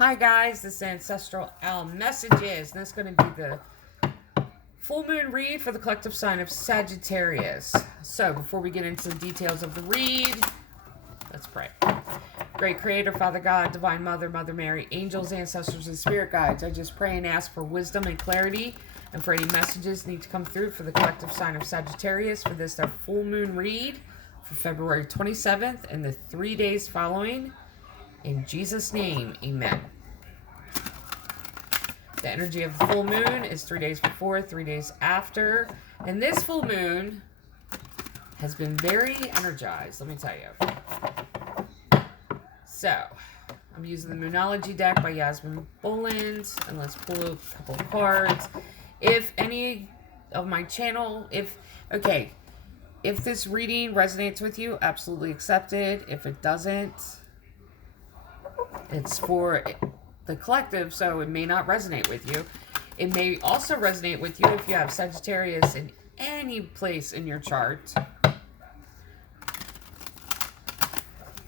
Hi guys, this is Ancestral Owl Messages, and this is going to be the full moon read for the collective sign of Sagittarius. So before we get into the details of the read, let's pray. Great Creator, Father God, Divine Mother, Mother Mary, angels, ancestors, and spirit guides, I just pray and ask for wisdom and clarity and for any messages that need to come through for the collective sign of Sagittarius for this, their full moon read for February 27th and the 3 days following. In Jesus' name, amen. The energy of the full moon is 3 days before, 3 days after. And this full moon has been very energized, let me tell you. So, I'm using the Moonology deck by Yasmin Boland. And let's pull a couple of cards. If any of my channel, if this reading resonates with you, absolutely accept it. If it doesn't, it's for the collective, so it may not resonate with you. It may also resonate with you if you have Sagittarius in any place in your chart.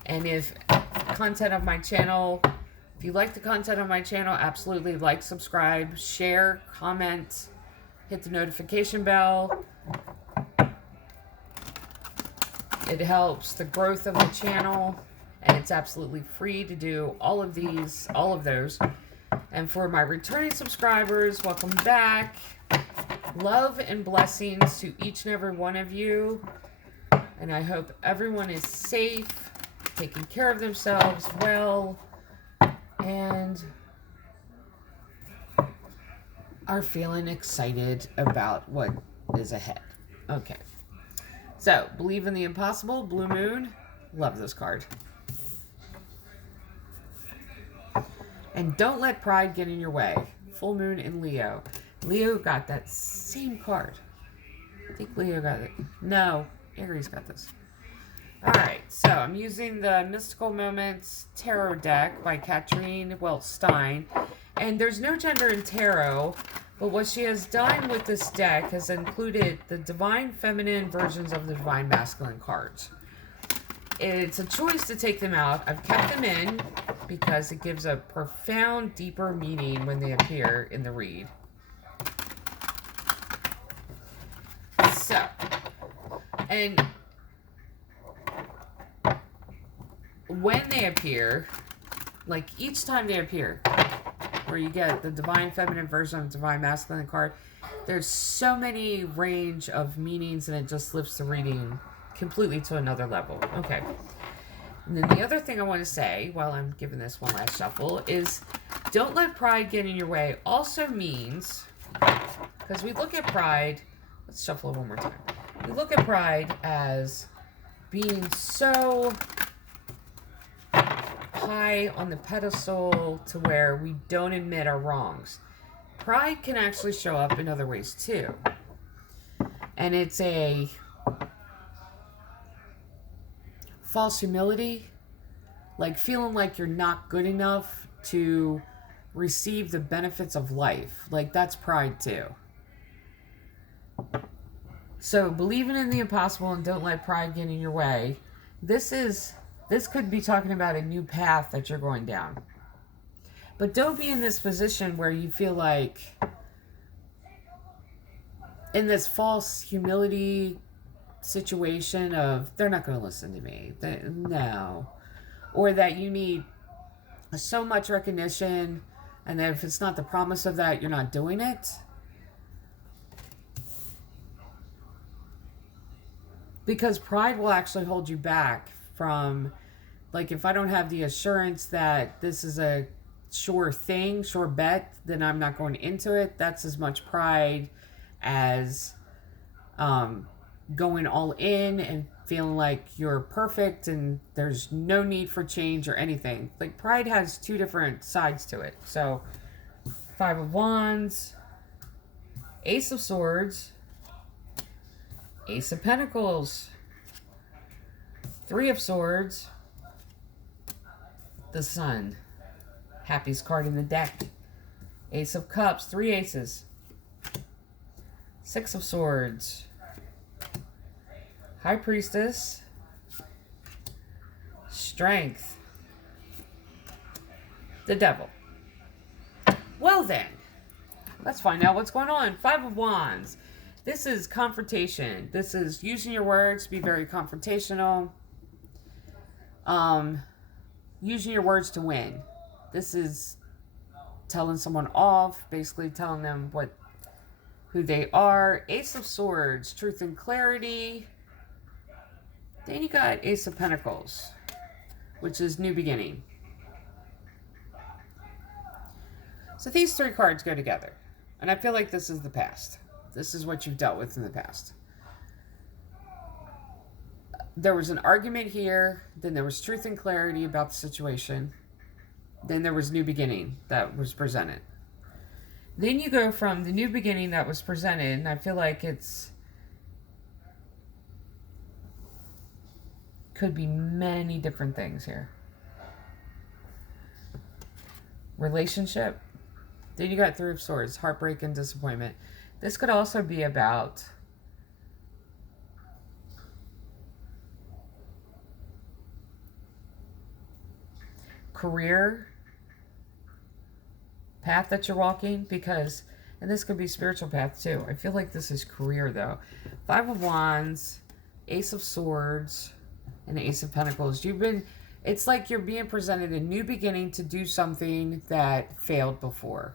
And if content of my channel, if you like the content of my channel, absolutely like, subscribe, share, comment, hit the notification bell. It helps the growth of the channel. And it's absolutely free to do all of those. And for my returning subscribers, welcome back. Love and blessings to each and every one of you. And I hope everyone is safe, taking care of themselves well, and are feeling excited about what is ahead. Okay. So, believe in the impossible, Blue Moon. Love this card. And don't let pride get in your way. Full moon in Leo. Leo got that same card. I think Leo got it. No, Aries got this. Alright, so I'm using the Mystical Moments Tarot deck by Katrine Welch-Stein. And there's no gender in tarot, but what she has done with this deck has included the Divine Feminine versions of the Divine Masculine cards. It's a choice to take them out. I've kept them in because it gives a profound, deeper meaning when they appear in the read. So, and when they appear, like each time they appear, where you get the Divine Feminine version of Divine Masculine card, there's so many range of meanings, and it just lifts the reading completely to another level. Okay. And then the other thing I want to say while I'm giving this one last shuffle is don't let pride get in your way also means, because we look at pride, let's shuffle it one more time. We look at pride as being so high on the pedestal to where we don't admit our wrongs. Pride can actually show up in other ways too. And it's a false humility, like feeling like you're not good enough to receive the benefits of life. Like that's pride too. So believing in the impossible and don't let pride get in your way. This could be talking about a new path that you're going down. But don't be in this position where you feel like in this false humility situation of they're not going to listen to me. No. Or that you need so much recognition, and that if it's not the promise of that, you're not doing it. Because pride will actually hold you back from, like, if I don't have the assurance that this is a sure thing, sure bet, then I'm not going into it. That's as much pride as going all in and feeling like you're perfect and there's no need for change or anything. Like pride has two different sides to it. So 5 of Wands, Ace of Swords, Ace of Pentacles, 3 of Swords, the Sun, happiest card in the deck, Ace of Cups, 3 aces, 6 of Swords, High Priestess, Strength, the Devil. Well then, let's find out what's going on. Five of Wands. This is confrontation. This is using your words, be very confrontational. Using your words to win. This is telling someone off, basically telling them who they are. Ace of Swords, truth and clarity. Then you got Ace of Pentacles, which is new beginning. So these three cards go together. And I feel like this is the past. This is what you've dealt with in the past. There was an argument here. Then there was truth and clarity about the situation. Then there was new beginning that was presented. Then you go from the new beginning that was presented, and I feel like could be many different things here. Relationship. Then you got Three of Swords, heartbreak and disappointment. This could also be about career path that you're walking, because, and this could be spiritual path too. I feel like this is career though. Five of Wands, Ace of Swords, and Ace of Pentacles. It's like you're being presented a new beginning to do something that failed before.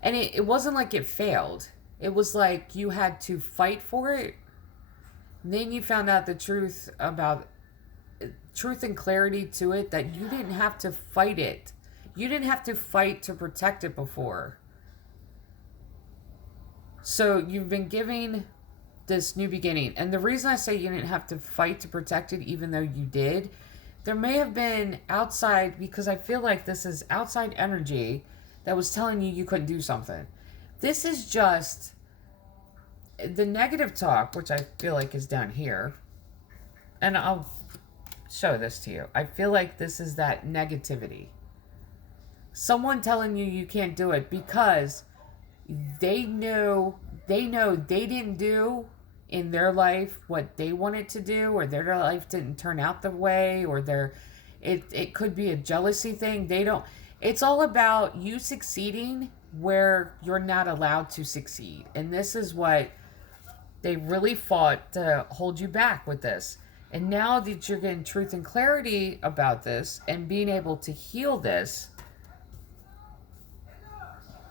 And it wasn't like it failed. It was like you had to fight for it. Then you found out the truth and clarity to it, that you didn't have to fight it. You didn't have to fight to protect it before. So you've been giving this new beginning. And the reason I say you didn't have to fight to protect it, even though you did, there may have been outside, because I feel like this is outside energy that was telling you couldn't do something. This is just the negative talk, which I feel like is down here. And I'll show this to you. I feel like this is that negativity. Someone telling you can't do it because they know they didn't do in their life what they wanted to do, or their life didn't turn out the way, or it could be a jealousy thing. It's all about you succeeding where you're not allowed to succeed. And this is what they really fought to hold you back with this. And now that you're getting truth and clarity about this and being able to heal this,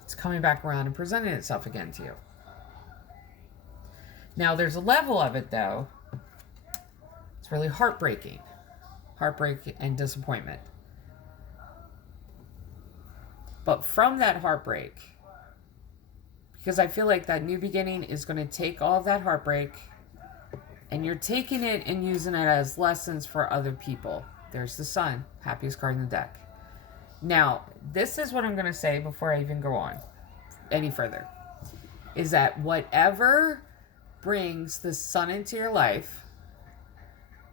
it's coming back around and presenting itself again to you. Now, there's a level of it, though. It's really heartbreaking. Heartbreak and disappointment. But from that heartbreak, because I feel like that new beginning is going to take all of that heartbreak, and you're taking it and using it as lessons for other people. There's the Sun, happiest card in the deck. Now, this is what I'm going to say before I even go on any further. Is that whatever brings the Sun into your life,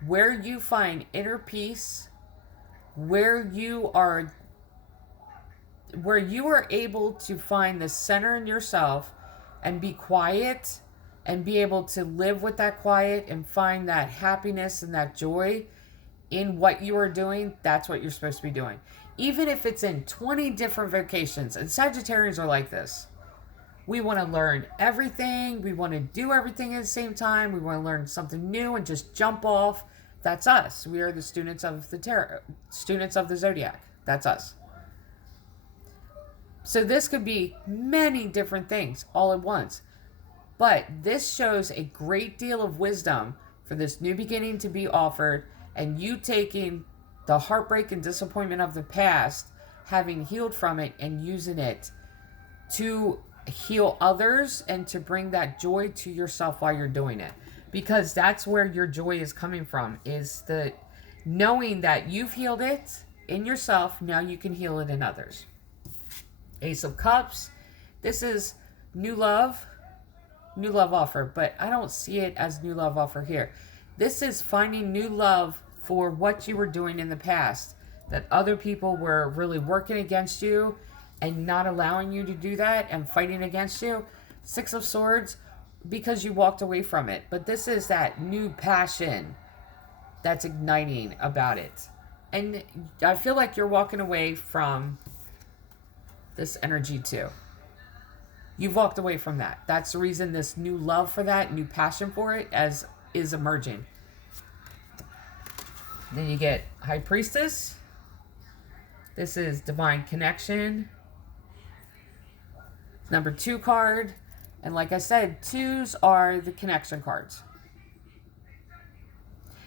where you find inner peace, where you are able to find the center in yourself and be quiet and be able to live with that quiet and find that happiness and that joy in what you are doing, that's what you're supposed to be doing. Even if it's in 20 different vocations. And Sagittarians are like this. We want to learn everything. We want to do everything at the same time. We want to learn something new and just jump off. That's us. We are the students of the tarot, students of the zodiac. That's us. So this could be many different things all at once. But this shows a great deal of wisdom for this new beginning to be offered, and you taking the heartbreak and disappointment of the past, having healed from it, and using it to heal others and to bring that joy to yourself while you're doing it. Because that's where your joy is coming from, is the knowing that you've healed it in yourself, now you can heal it in others. Ace of Cups, this is new love offer, but I don't see it as new love offer here. This is finding new love for what you were doing in the past, that other people were really working against you and not allowing you to do that and fighting against you. Six of Swords, because you walked away from it. But this is that new passion that's igniting about it. And I feel like you're walking away from this energy too. You've walked away from that. That's the reason this new love for that, new passion for it is emerging. Then you get High Priestess. This is Divine Connection. Number 2 card. And like I said, 2s are the connection cards.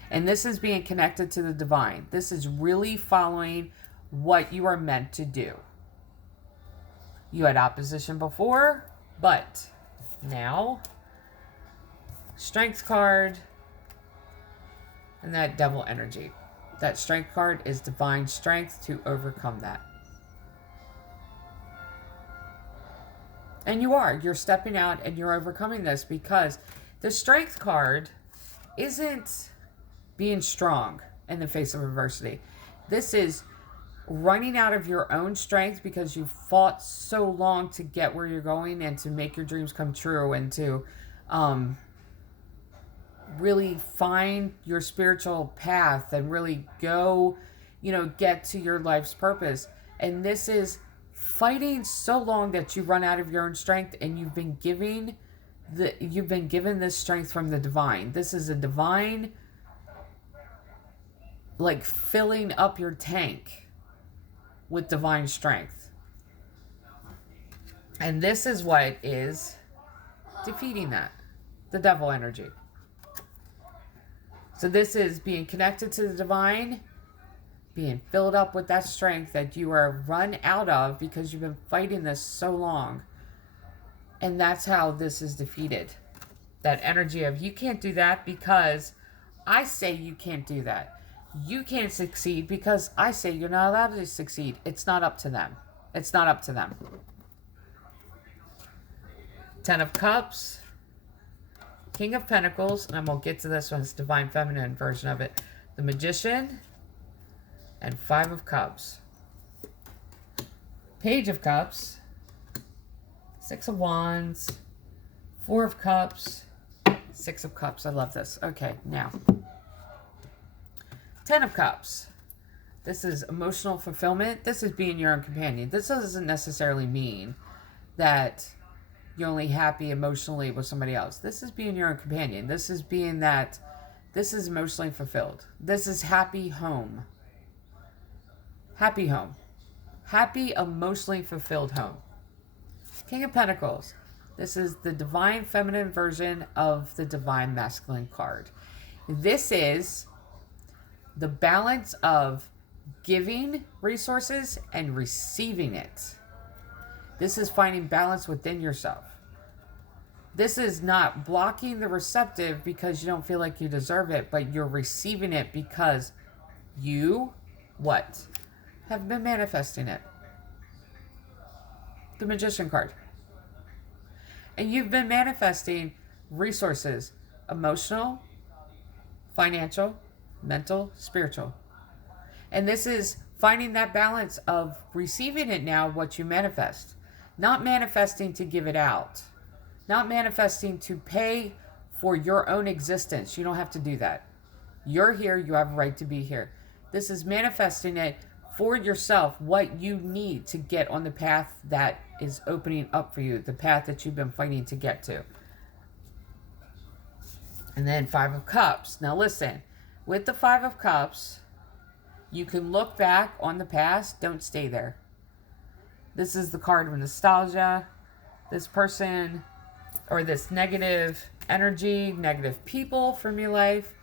And this is being connected to the divine. This is really following what you are meant to do. You had opposition before, but now, Strength card, and that Devil energy. That Strength card is divine strength to overcome that. And you're stepping out and you're overcoming this, because the Strength card isn't being strong in the face of adversity. This is running out of your own strength because you fought so long to get where you're going and to make your dreams come true and to really find your spiritual path and really go, get to your life's purpose. And this is fighting so long that you run out of your own strength, and you've been given this strength from the divine. This is a divine, like, filling up your tank with divine strength. And this is what is defeating that, the devil energy. So this is being connected to the divine, being filled up with that strength that you are run out of because you've been fighting this so long. And that's how this is defeated. That energy of, you can't do that because I say you can't do that. You can't succeed because I say you're not allowed to succeed. It's not up to them. It's not up to them. 10 of Cups. King of Pentacles, and I'm going to get to this one. It's Divine Feminine version of it. The Magician, and 5 of Cups. Page of Cups, 6 of Wands, 4 of Cups, 6 of Cups. I love this. Okay, now, 10 of Cups. This is emotional fulfillment. This is being your own companion. This doesn't necessarily mean that you're only happy emotionally with somebody else. This is being your own companion. This is being that, this is emotionally fulfilled. This is happy home. Happy home. Happy, emotionally fulfilled home. King of Pentacles. This is the Divine Feminine version of the Divine Masculine card. This is the balance of giving resources and receiving it. This is finding balance within yourself. This is not blocking the receptive because you don't feel like you deserve it, but you're receiving it because you, what? Have been manifesting it. The Magician card. And you've been manifesting resources, emotional, financial, mental, spiritual. And this is finding that balance of receiving it now, what you manifest. Not manifesting to give it out. Not manifesting to pay for your own existence. You don't have to do that. You're here. You have a right to be here. This is manifesting it for yourself, what you need to get on the path that is opening up for you, the path that you've been fighting to get to. And then 5 of Cups. Now listen, with the 5 of Cups, you can look back on the past. Don't stay there. This is the card of nostalgia. This person or this negative energy, negative people from your life,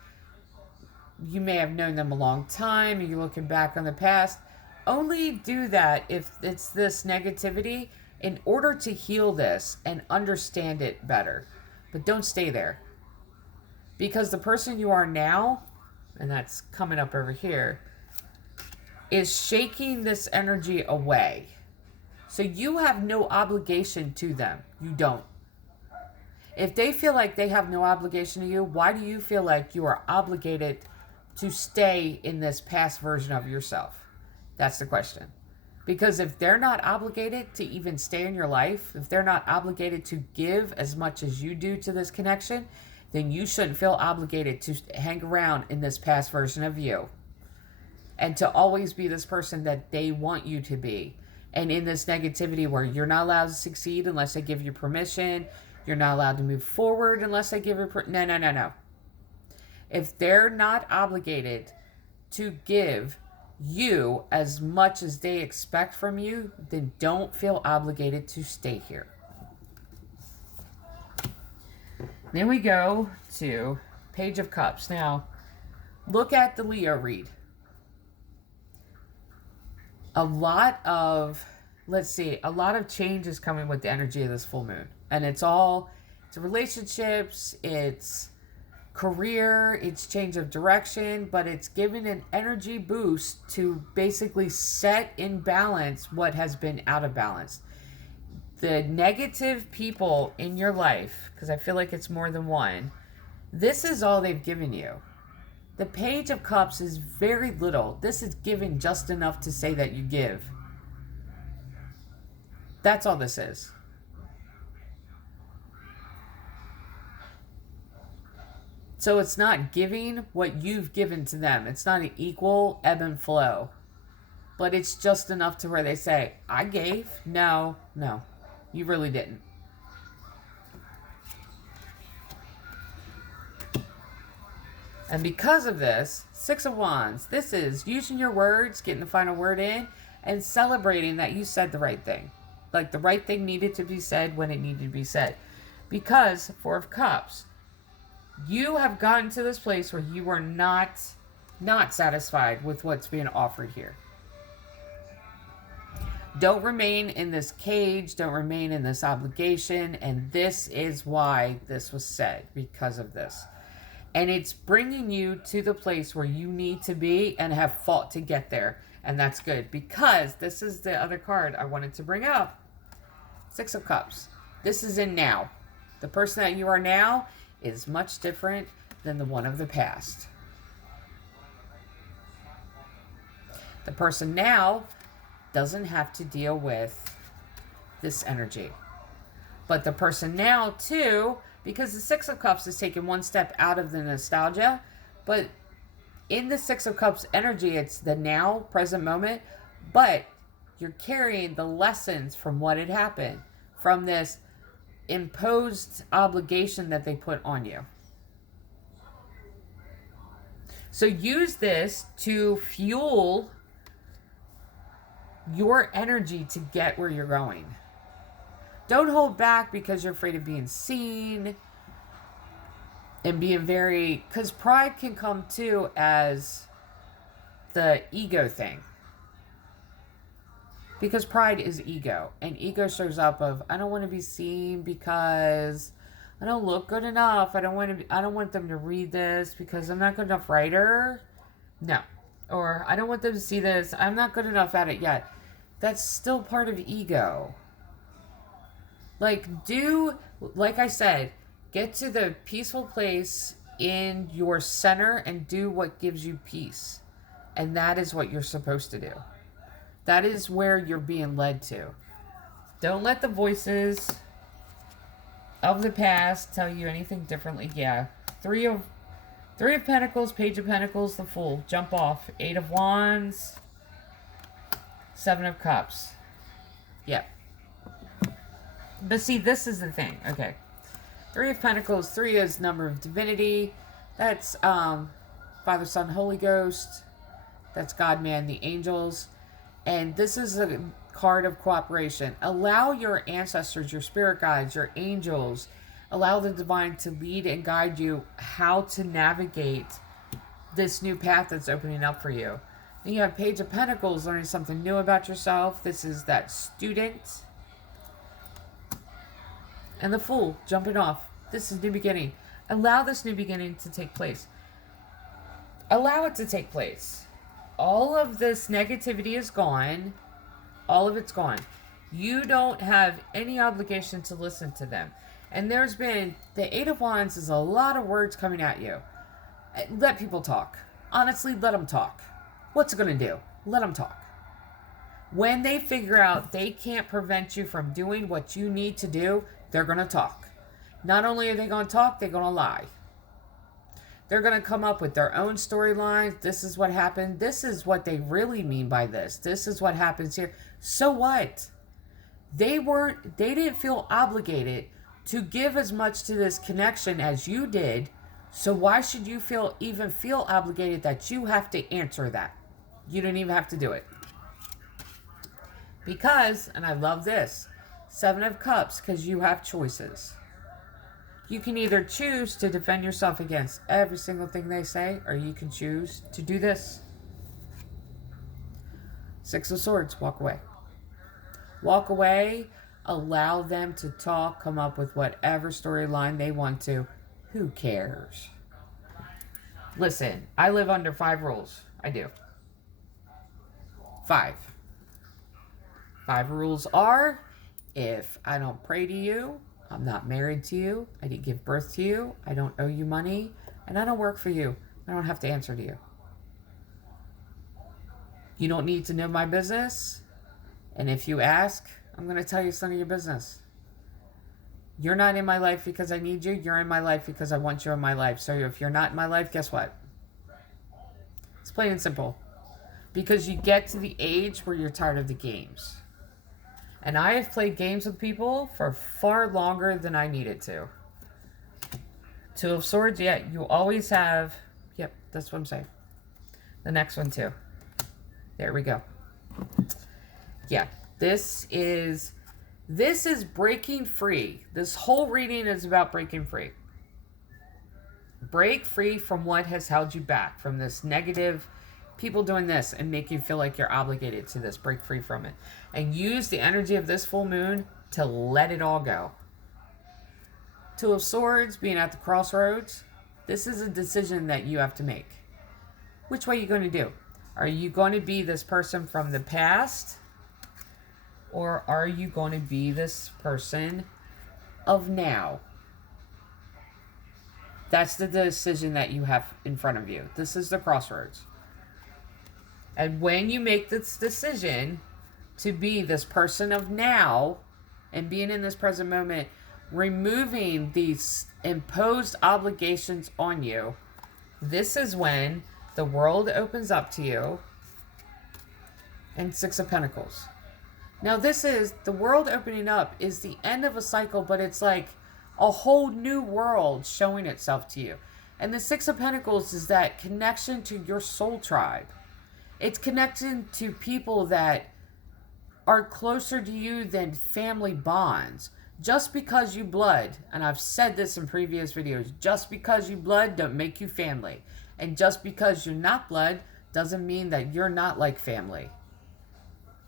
you may have known them a long time and you're looking back on the past. Only do that if it's this negativity in order to heal this and understand it better. But don't stay there. Because the person you are now, and that's coming up over here, is shaking this energy away. So you have no obligation to them. You don't. If they feel like they have no obligation to you, why do you feel like you are obligated to stay in this past version of yourself? That's the question. Because if they're not obligated to even stay in your life, if they're not obligated to give as much as you do to this connection, then you shouldn't feel obligated to hang around in this past version of you. and to always be this person that they want you to be. And in this negativity where you're not allowed to succeed unless they give you permission, you're not allowed to move forward unless they give you no, no, no, no. If they're not obligated to give you as much as they expect from you, then don't feel obligated to stay here. Then we go to Page of Cups. Now, look at the Leo read. A lot of change is coming with the energy of this full moon. And it's relationships, it's career, it's change of direction, but it's giving an energy boost to basically set in balance what has been out of balance. The negative people in your life, because I feel like it's more than one, this is all they've given you. The Page of Cups is very little. This is giving just enough to say that you give. That's all this is. So it's not giving what you've given to them. It's not an equal ebb and flow. But it's just enough to where they say, I gave. No, you really didn't. And because of this, Six of Wands, this is using your words, getting the final word in, and celebrating that you said the right thing. Like the right thing needed to be said when it needed to be said. Because Four of Cups, you have gotten to this place where you are not satisfied with what's being offered here. Don't remain in this cage. Don't remain in this obligation. And this is why this was said, because of this. And it's bringing you to the place where you need to be and have fought to get there. And that's good, because this is the other card I wanted to bring up. Six of Cups. This is in now. The person that you are now is much different than the one of the past. The person now doesn't have to deal with this energy. But the person now, too, because the Six of Cups is taking one step out of the nostalgia, but in the Six of Cups energy, it's the now, present moment, but you're carrying the lessons from what had happened, from this imposed obligation that they put on you. So use this to fuel your energy to get where you're going. Don't hold back because you're afraid of being seen and being because pride can come too as the ego thing. Because pride is ego, and ego shows up of, I don't want to be seen because I don't look good enough. I don't want them to read this because I'm not good enough writer. No. Or I don't want them to see this. I'm not good enough at it yet. That's still part of ego. Like I said, get to the peaceful place in your center and do what gives you peace. And that is what you're supposed to do. That is where you're being led to. Don't let the voices of the past tell you anything differently. Yeah. Three of Pentacles, Page of Pentacles, the Fool. Jump off. 8 of Wands. 7 of Cups. Yep. But see, this is the thing. Okay. 3 of Pentacles. 3 is number of divinity. That's Father, Son, Holy Ghost. That's God, Man, the angels. And this is a card of cooperation. Allow your ancestors, your spirit guides, your angels, allow the divine to lead and guide you how to navigate this new path that's opening up for you. Then you have Page of Pentacles, learning something new about yourself. This is that student. And the Fool, jumping off. This is new beginning. Allow this new beginning to take place. Allow it to take place. All of this negativity is gone. All of it's gone. You don't have any obligation to listen to them. And there's been, the 8 of Wands is a lot of words coming at you. Let people talk. Honestly, let them talk. What's it going to do? Let them talk. When they figure out they can't prevent you from doing what you need to do, they're going to talk. Not only are they going to talk, they're going to lie. They're going to come up with their own storylines. This is what happened. This is what they really mean by this. This is what happens here. So what? They didn't feel obligated to give as much to this connection as you did. So why should you even feel obligated that you have to answer that? You don't even have to do it. Because, and I love this, 7 of Cups, because you have choices. You can either choose to defend yourself against every single thing they say, or you can choose to do this. 6 of Swords, walk away. Walk away, allow them to talk, come up with whatever storyline they want to. Who cares? Listen, I live under 5 rules. I do. 5. 5 rules are, if I don't pray to you, I'm not married to you, I didn't give birth to you, I don't owe you money, and I don't work for you. I don't have to answer to you. You don't need to know my business, and if you ask, I'm going to tell you it's none of your business. You're not in my life because I need you, you're in my life because I want you in my life. So if you're not in my life, guess what? It's plain and simple. Because you get to the age where you're tired of the games. And I have played games with people for far longer than I needed to. 2 of Swords, yeah, you always have... Yep, that's what I'm saying. The next one too. There we go. Yeah, this is breaking free. This whole reading is about breaking free. Break free from what has held you back, from this negative... people doing this and make you feel like you're obligated to this. Break free from it. And use the energy of this full moon to let it all go. 2 of Swords, being at the crossroads. This is a decision that you have to make. Which way are you going to do? Are you going to be this person from the past? Or are you going to be this person of now? That's the decision that you have in front of you. This is the crossroads. And when you make this decision to be this person of now and being in this present moment, removing these imposed obligations on you, this is when the world opens up to you. And 6 of Pentacles. Now this is, the world opening up is the end of a cycle, but it's like a whole new world showing itself to you. And the 6 of Pentacles is that connection to your soul tribe. It's connecting to people that are closer to you than family bonds. Just because you blood, and I've said this in previous videos, just because you blood don't make you family. And just because you're not blood doesn't mean that you're not like family.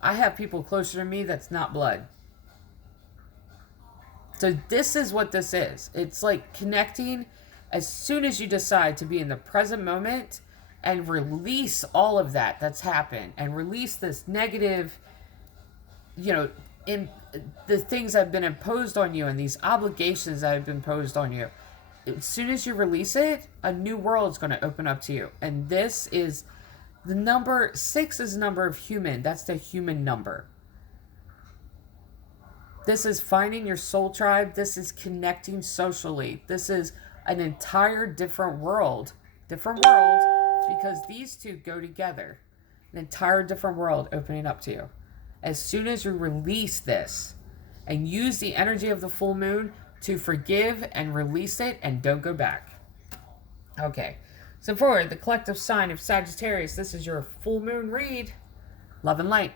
I have people closer to me that's not blood. So this is what this is. It's like connecting as soon as you decide to be in the present moment and release all of that that's happened, and release this negative, in the things that have been imposed on you and these obligations that have been imposed on you. As soon as you release it, a new world is going to open up to you. And this is the number 6 is the number of human. That's the human number. This is finding your soul tribe. This is connecting socially. This is an entire different world. Different world. Because these two go together. An entire different world opening up to you. As soon as you release this and use the energy of the full moon to forgive and release it and don't go back. Okay. So for the collective sign of Sagittarius, this is your full moon read. Love and light.